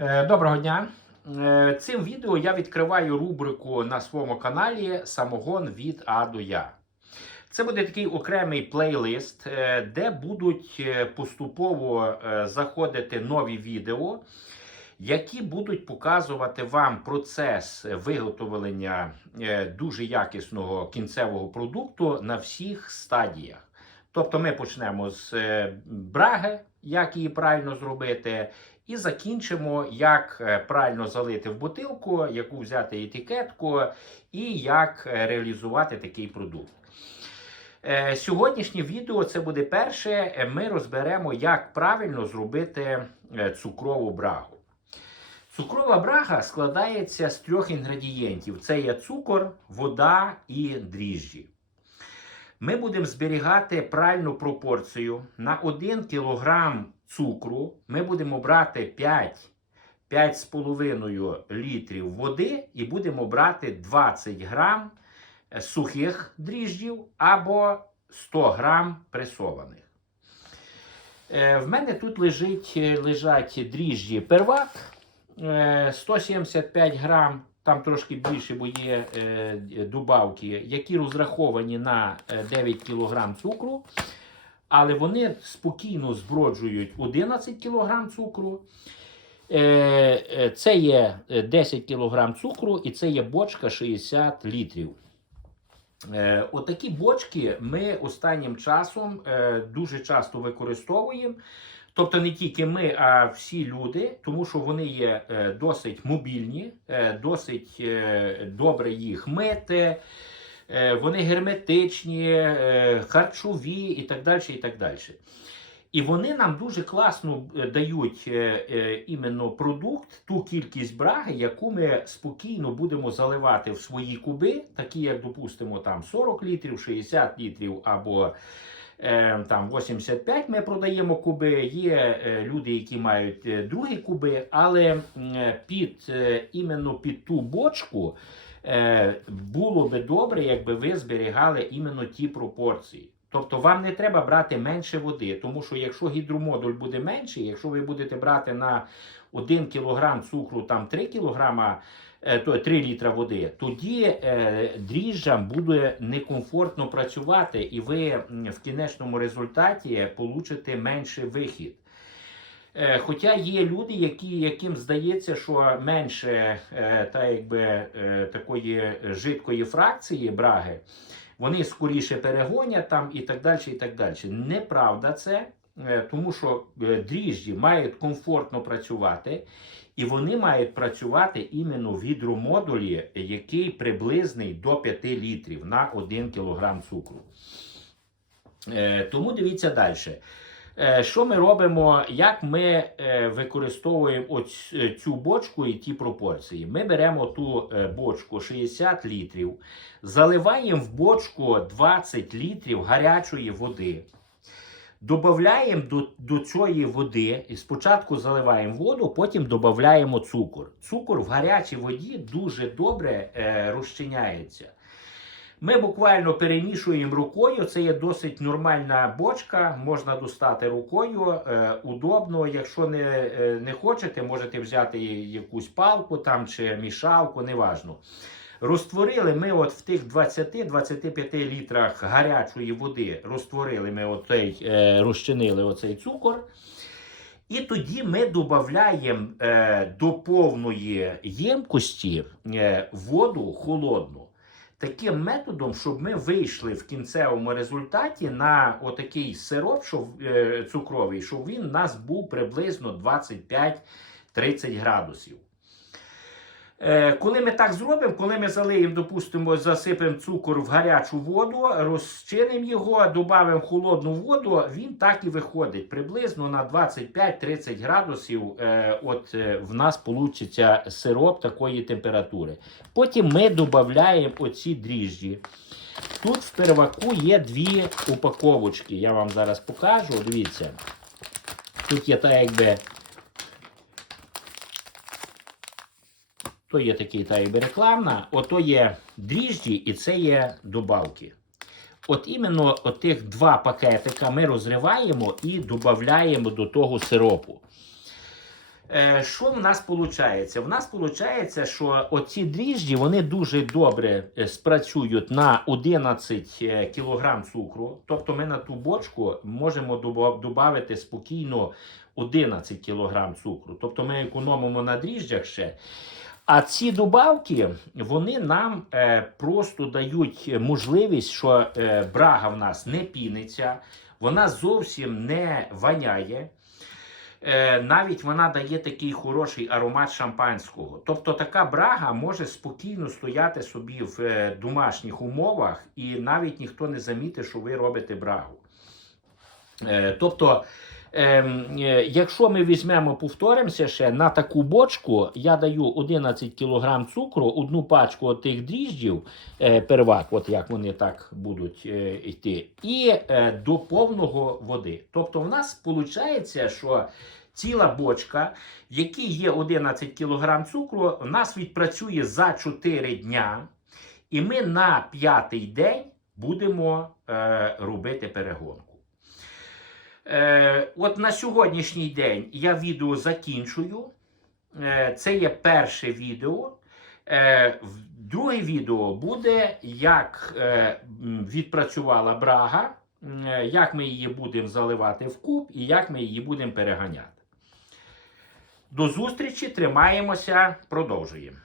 Е, Доброго дня. Е, Цим відео я відкриваю рубрику на своєму каналі Самогон від А до Я. Це буде такий окремий плейлист, е, де будуть поступово заходити нові відео, які будуть показувати вам процес виготовлення дуже якісного кінцевого продукту на всіх стадіях. Тобто ми почнемо з браги, як її правильно зробити, і закінчимо, як е, правильно залити в бутилку, яку взяти етикетку, і як е, реалізувати такий продукт. Е, Сьогоднішнє відео це буде перше. Ми розберемо, як правильно зробити цукрову брагу. Цукрова брага складається з трьох інгредієнтів: це є цукор, вода і дріжджі. Ми будемо зберігати правильну пропорцію. На 1 кг цукру ми будемо брати 5 5,5 літрів води і будемо брати 20 грам е, сухих дріжджів або 100 грам пресованих. Е, В мене тут лежить, е, лежать дріжджі первак е, 175 грам, там трошки більше, бо є е, добавки, які розраховані на е, 9 кг цукру. Але вони спокійно зброджують 11 кг цукру. Е, е, Це є е, 10 кг цукру і це є бочка 60 літрів. Е, Отакі бочки ми останнім часом е, дуже часто використовуємо. Тобто не тільки ми, а всі люди, тому що вони є е, досить мобільні, е, досить е, добре їх мити, вони герметичні, харчові і так далі. І так далі. І вони нам дуже класно дають іменно продукт, ту кількість браги, яку ми спокійно будемо заливати в свої куби, такі як, допустимо, там 40 літрів, 60 літрів або там 85 ми продаємо куби. Є е, люди, які мають е, другі куби, але під е, іменно під ту бочку е, було би добре, якби ви зберігали іменно ті пропорції. Тобто вам не треба брати менше води, тому що якщо гідромодуль буде менший, якщо ви будете брати на 1 кг цукру там 3 кг, е, 3 літра води, тоді е, дріжджам буде некомфортно працювати, і ви в кінечному результаті получите менший вихід. Е, Хоча є люди, які, яким здається, що менше е, та, якби, е, такої жидкої фракції браги, вони скоріше перегонять там і так далі. і так далі. Неправда це, е, тому що е, дріжджі мають комфортно працювати, і вони мають працювати іменно в гідромодулі, який приблизний до 5 літрів на 1 кг цукру. Е, Тому дивіться далі. Е, Що ми робимо, як ми е, використовуємо оць- е, цю бочку і ті пропорції? Ми беремо ту е, бочку 60 літрів, заливаємо в бочку 20 літрів гарячої води. Додаємо до, до цієї води, і спочатку заливаємо воду, потім додаємо цукор. Цукор в гарячій воді дуже добре е, розчиняється. Ми буквально перемішуємо рукою. Це є досить нормальна бочка, можна достати рукою. Е, удобно. Якщо не, е, не хочете, можете взяти якусь палку там чи мішалку, неважно. Розтворили ми от в тих 20-25 літрах гарячої води, розтворили ми оцей, е, розчинили оцей цукор. І тоді ми додаємо е, до повної ємкості е, воду холодну. Таким методом, щоб ми вийшли в кінцевому результаті на отакий сироп, щоб, е, цукровий, щоб він у нас був приблизно 25-30 градусів. Е, Коли ми так зробимо, коли ми залиємо, допустимо, засипемо цукор в гарячу воду, розчинимо його, додамо холодну воду, він так і виходить. Приблизно на 25-30 градусів е, от е, в нас вийде сироп такої температури. Потім ми додаємо оці дріжджі. Тут в перваку є дві упаковочки. Я вам зараз покажу. Дивіться. Тут є так якби То є такий та якби рекламна, ото є дріжджі і це є добавки. От іменно тих два пакетика ми розриваємо і додаємо до того сиропу. Е, Що в нас виходить? В нас виходить, що оці дріжджі вони дуже добре е, спрацюють на 11 кг цукру. Тобто ми на ту бочку можемо додати спокійно 11 кг цукру. Тобто ми економимо на дріжджах ще. А ці добавки вони нам е, просто дають можливість, що е, брага в нас не піниться, вона зовсім не воняє. Е, навіть вона дає такий хороший аромат шампанського. Тобто така брага може спокійно стояти собі в е, домашніх умовах, і навіть ніхто не замітить, що ви робите брагу. Е, тобто, якщо ми візьмемо, повторимося ще, на таку бочку я даю 11 кг цукру, одну пачку тих дріжджів, е, первак, от як вони так будуть е, йти, і е, до повного води. Тобто, в нас виходить, що ціла бочка, якій є 11 кг цукру, в нас відпрацює за 4 дня, і ми на п'ятий день будемо е, робити перегонку. Е, от на сьогоднішній день я відео закінчую. Е, це є перше відео. Е, друге відео буде, як е, відпрацювала брага, е, як ми її будемо заливати в куб і як ми її будемо переганяти. До зустрічі, тримаємося, продовжуємо.